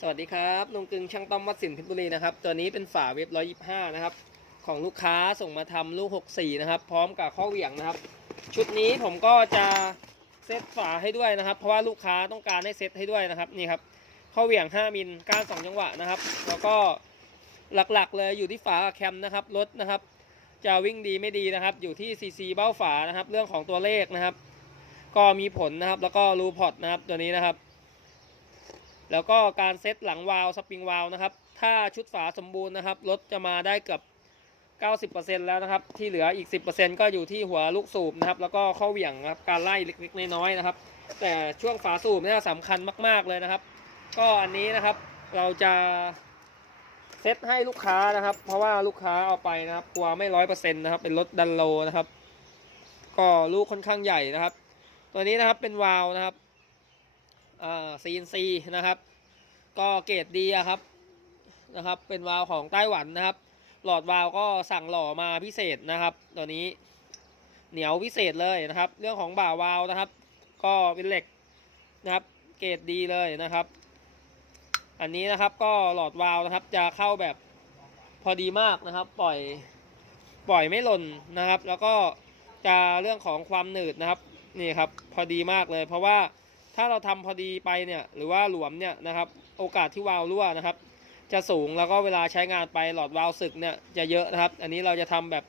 สวัสดีครับลุงกึงช่างต้อมวัดสินเพชรบุรีนะครับ ตัวนี้เป็นฝาเว็บ125นะครับ ของลูกค้าส่งมาทำลูก64นะครับ พร้อมกับข้อเหวี่ยงนะครับ ชุดนี้ผมก็จะเซตฝาให้ด้วยนะครับ เพราะว่าลูกค้าต้องการให้เซตให้ด้วยนะครับนี่ครับข้อเหวี่ยง5มิลก้าน2จังหวะนะครับ แล้วก็หลักๆเลยอยู่ที่ฝาแคมนะครับรถนะครับ จะวิ่งดีไม่ดีนะครับ อยู่ที่ซีซีเบ้าฝานะครับ เรื่องของตัวเลขนะครับ ก็มีผลนะครับ แล้วก็รูพอร์ตนะครับตัวนี้นะครับ แล้วก็การเซตหลังวาล์วสปริงวาล์วนะครับ ถ้าชุดฝาสมบูรณ์นะครับรถจะมาได้เกือบ90%แล้วนะครับ ที่เหลืออีก 10%ก็อยู่ที่หัวลูกสูบนะครับ แล้วก็ข้อเหวี่ยงนะครับ การไล่เล็กๆน้อยๆนะครับ แต่ช่วงฝาสูบเนี่ยสำคัญมาก ๆเลยนะครับ ก็อันนี้นะครับเราจะเซตให้ลูกค้านะครับ เพราะว่าลูกค้าเอาไปนะครับกลัวไม่ร้อยเปอร์เซ็นต์นะครับ เป็นรถดันโลนะครับ ก็ลูกค่อนข้างใหญ่นะครับ ตัวนี้นะครับเป็นวาล์วนะครับ CNC นะครับ ก็เกรดดีครับนะครับ เป็นวาล์วของไต้หวันนะครับ หลอดวาล์วก็สั่งหล่อมาพิเศษนะครับตัวนี้เหนียวพิเศษเลยนะครับ เรื่องของบ่าวาล์วนะครับ ก็เป็นเหล็กนะครับ เกรดดีเลยนะครับ อันนี้นะครับก็หลอดวาล์วนะครับ จะเข้าแบบพอดีมากนะครับ ปล่อยปล่อยไม่หล่นนะครับ แล้วก็จะเรื่องของความหนืดนะครับนี่ครับ พอดีมากเลย เพราะว่า ถ้าเราทำพอดีไปเนี่ยหรือว่าหลวมเนี่ยนะครับโอกาสที่วาล์วรั่วนะครับ จะสูงแล้วก็เวลาใช้งานไปหลอดวาล์วสึกเนี่ยจะเยอะนะครับ อันนี้เราจะทำแบบ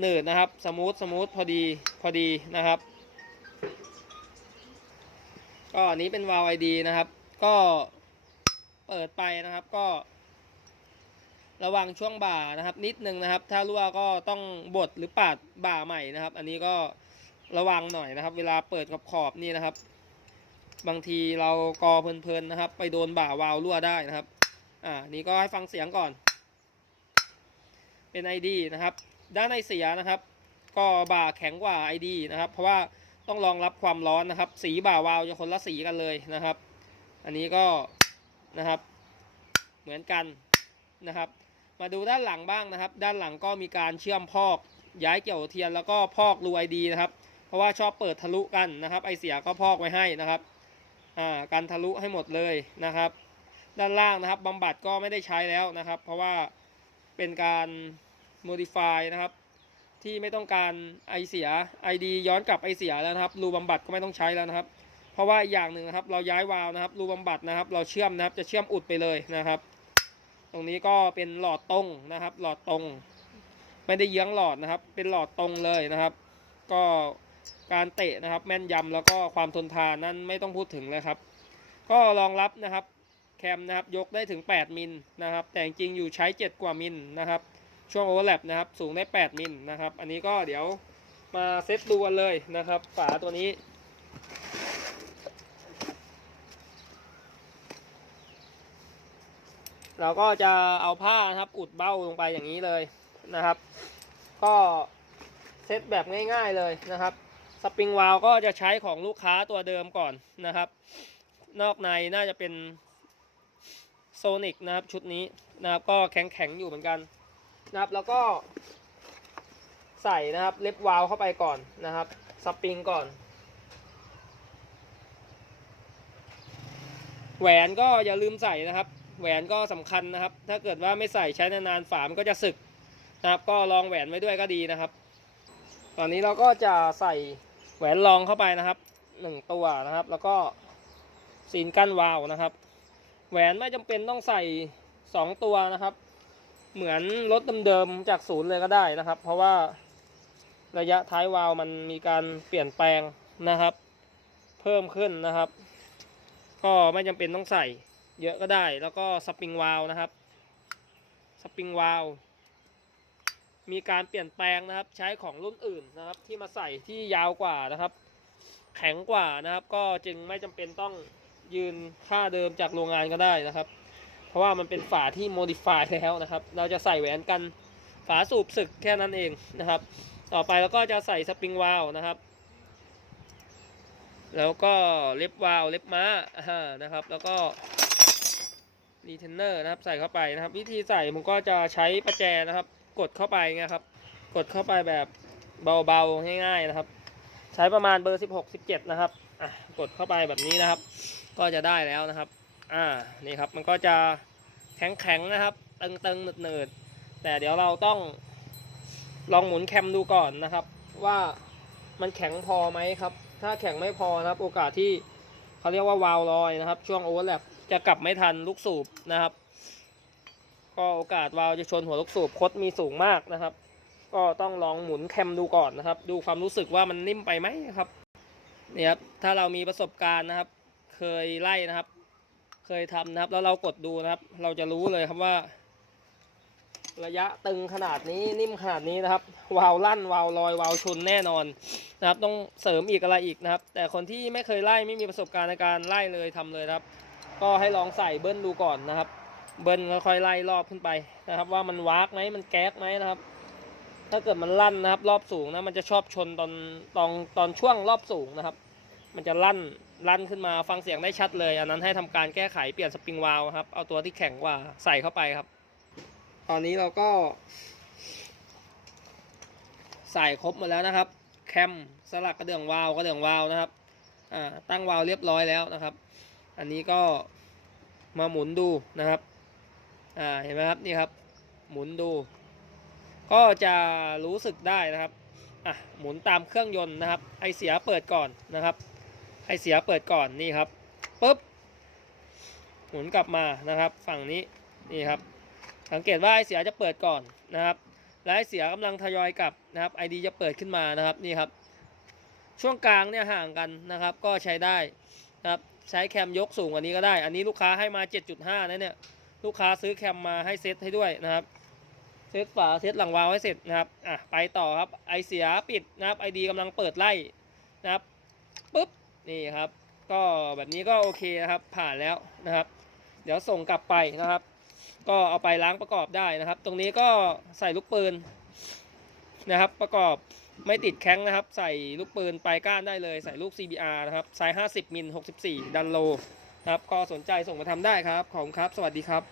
หนืดๆนะครับ สมูทสมูทพอดีพอดีนะครับ ก็อันนี้เป็นวาล์วไอดีนะครับ ก็เปิดไปนะครับก็ ระวังช่วงบ่านะครับ นิดนึงนะครับ ถ้ารั่วก็ต้องบดหรือปาดบ่าใหม่นะครับ อันนี้ก็ระวังหน่อยนะครับ เวลาเปิดขอบขอบนี่นะครับ บางทีเรากอเพลินๆนะครับ ไปโดนบ่าวาล์วรั่วได้นะครับ อ่า นี่ก็ให้ฟังเสียงก่อน เป็น ID นะครับ ด้านในเสียนะครับ ก็บ่าแข็งกว่า ID นะครับ เพราะว่าต้องรองรับความร้อนนะครับ สีบ่าวาล์วจะคนละสีกันเลยนะครับ อันนี้ก็นะครับ เหมือนกันนะครับ มาดูด้านหลังบ้างนะครับ ด้านหลังก็มีการเชื่อมพอกย้ายเกี่ยวเทียนแล้วก็พอกรู ID นะครับ เพราะว่าชอบเปิดทะลุกันนะครับ ไอเสียก็พอกไว้ให้นะครับ อ่าการทะลุให้หมดเลยนะครับ ด้านล่างนะครับบำบัดก็ไม่ได้ใช้แล้วนะครับ เพราะว่าเป็นการ modify นะครับ ที่ไม่ต้องการไอเสีย ID ย้อนกลับไอเสียแล้วนะครับรูบำบัดก็ไม่ต้องใช้แล้วนะครับ เพราะว่าอีกอย่างหนึ่งนะครับ เราย้ายวาล์วนะครับรูบำบัดนะครับ เราเชื่อมนะครับจะเชื่อมอุดไปเลยนะครับ ตรงนี้ก็เป็นหลอดตรงนะครับ หลอดตรง ไม่ได้เยื้องหลอดนะครับ เป็นหลอดตรงเลยนะครับ ก็ การเตะนะครับ แม่นยำแล้วก็ความทนทานนั้นไม่ต้องพูดถึงเลยครับ ก็รองรับนะครับแคมนะครับยกได้ถึง 8 มิลนะครับ แต่จริงอยู่ใช้ 7 กว่ามิลนะครับ ช่วงโอเวอร์แลปนะครับ สูงได้ 8 มิลนะครับ อันนี้ก็เดี๋ยวมาเซตดูกันเลยนะครับ ฝาตัวนี้เราก็จะเอาผ้านะครับอุดเบ้าลงไปอย่างนี้เลยนะครับ ก็เซตแบบง่าย ๆเลยนะครับ สปริงวาลก็จะใช้ของลูกค้าตัวเดิมก่อนนะครับ นอกในน่าจะเป็นโซนิกนะครับชุดนี้นะครับก็แข็งๆอยู่เหมือนกันนะครับ แล้วก็ใส่นะครับเล็บวาลเข้าไปก่อนนะครับสปริงก่อน แหวนก็อย่าลืมใส่นะครับ แหวนก็สำคัญนะครับ ถ้าเกิดว่าไม่ใส่ใช้นานๆฝามันก็จะสึกนะครับ ก็ลองแหวนไว้ด้วยก็ดีนะครับ ตอนนี้เราก็จะใส่แหวนรองเข้าไปนะครับหนึ่งตัวนะครับ แล้วก็ซีนกั้นวาล์วนะครับ แหวนไม่จำเป็นต้องใส่สองตัวนะครับ เหมือนรถเดิมๆจากศูนย์เลยก็ได้นะครับ เพราะว่าระยะท้ายวาล์วมันมีการเปลี่ยนแปลงนะครับ เพิ่มขึ้นนะครับ ก็ไม่จำเป็นต้องใส่เยอะก็ได้ แล้วก็สปริงวาล์วนะครับ สปริงวาล์ว มีการเปลี่ยนแปลงนะครับใช้ของรุ่นอื่นนะครับที่มาใส่ที่ยาวกว่านะครับ แข็งกว่านะครับ ก็จึงไม่จำเป็นต้องยืนค่าเดิมจากโรงงานก็ได้นะครับ เพราะว่ามันเป็นฝาที่โมดิฟายแล้วนะครับ เราจะใส่แหวนกันฝาสูบศึกแค่นั้นเองนะครับ ต่อไปเราก็จะใส่สปริงวาลนะครับ แล้วก็เล็บวาล์วเล็บม้านะครับ แล้วก็รีเทนเนอร์นะครับใส่เข้าไปนะครับ วิธีใส่ผมก็จะใช้ประแจนะครับ กดเข้าไปเงี้ยครับ กดเข้าไปแบบเบาๆง่ายๆนะครับ ใช้ประมาณเบอร์ 16 17 นะครับอะกดเข้าไปแบบนี้นะครับ ก็จะได้แล้วนะครับ อ่านี่ครับมันก็จะแข็งๆนะครับ ตึงๆหนืดๆแต่เดี๋ยวเราต้องลองหมุนแคมดูก่อนนะครับ ว่ามันแข็งพอไหมครับ ถ้าแข็งไม่พอนะครับ โอกาสที่เขาเรียกว่าวาล์วลอยนะครับ ช่วงโอเวอร์แลปจะกลับไม่ทันลูกสูบนะครับ ก็โอกาสวาล์วจะชนหัวลูกสูบคดมีสูงมากนะครับ ก็ต้องลองหมุนแคมดูก่อนนะครับ ดูความรู้สึกว่ามันนิ่มไปไหมครับนี่ครับถ้าเรามีประสบการณ์นะครับ เคยไล่นะครับ เคยทำนะครับ แล้วเรากดดูนะครับ เราจะรู้เลยครับว่า ระยะตึงขนาดนี้นิ่มขนาดนี้นะครับ วาล์วลั่นวาล์วลอยวาล์วชนแน่นอนนะครับ ต้องเสริมอีกอะไรอีกนะครับ แต่คนที่ไม่เคยไล่ไม่มีประสบการณ์ในการไล่เลยทำเลยนะครับ ก็ให้ลองใส่เบิ้ลดูก่อนนะครับ เบิ้ลค่อยไล่รอบขึ้นไปนะครับ ว่ามันวากไหมมันแก๊กไหมนะครับ ถ้าเกิดมันลั่นนะครับ รอบสูงนะมันจะชอบชนตอนตอนตอนช่วงรอบสูงนะครับ มันจะลั่นลั่นขึ้นมาฟังเสียงได้ชัดเลย อันนั้นให้ทำการแก้ไขเปลี่ยนสปริงวาล์วครับเอาตัวที่แข็งกว่าใส่เข้าไปครับ ตอนนี้เราก็ ใส่ครบหมาแล้วนะครับ แคมสลักกระเดื่องวาล์วกระเดื่องวาล์วนะครับอ่าตั้งวาล์วเรียบร้อยแล้วนะครับ อันนี้ก็มาหมุนดูนะครับ อ่าเห็นไหมครับนี่ครับ หมุนดู ก็จะรู้สึกได้นะครับอะหมุนตามเครื่องยนต์นะครับ ไอเสียเปิดก่อนนะครับ ไอเสียเปิดก่อนนี่ครับปุ๊บหมุนกลับมานะครับ ฝั่งนี้นี่ครับ สังเกตว่าไอเสียจะเปิดก่อนนะครับและไอเสียกำลังทยอยกลับนะครับไอดีจะเปิดขึ้นมานะครับนี่ครับ ช่วงกลางเนี่ยห่างกันนะครับ ก็ใช้ได้นะครับใช้แคมยกสูงกว่านี้ก็ได้ อันนี้ลูกค้าให้มา 7.5นะเนี่ย ลูกค้าซื้อแคมมาให้เซตให้ด้วยนะครับเซตฝาเซตหลังวาล์วให้เสร็จนะครับอะไปต่อครับไอเสียปิดนะครับไอดีกำลังเปิดไล่นะครับปุ๊บนี่ครับ ก็แบบนี้ก็โอเคนะครับ ผ่านแล้วนะครับ เดี๋ยวส่งกลับไปนะครับ ก็เอาไปล้างประกอบได้นะครับ ตรงนี้ก็ใส่ลูกปืนนะครับ ประกอบไม่ติดแข้งนะครับ ใส่ลูกปืนปลายก้านได้เลย ใส่ลูก CBR นะครับไซส์50มิล64 ดันโลนะครับ ก็สนใจส่งมาทำได้ครับ ขอบคุณครับ สวัสดีครับ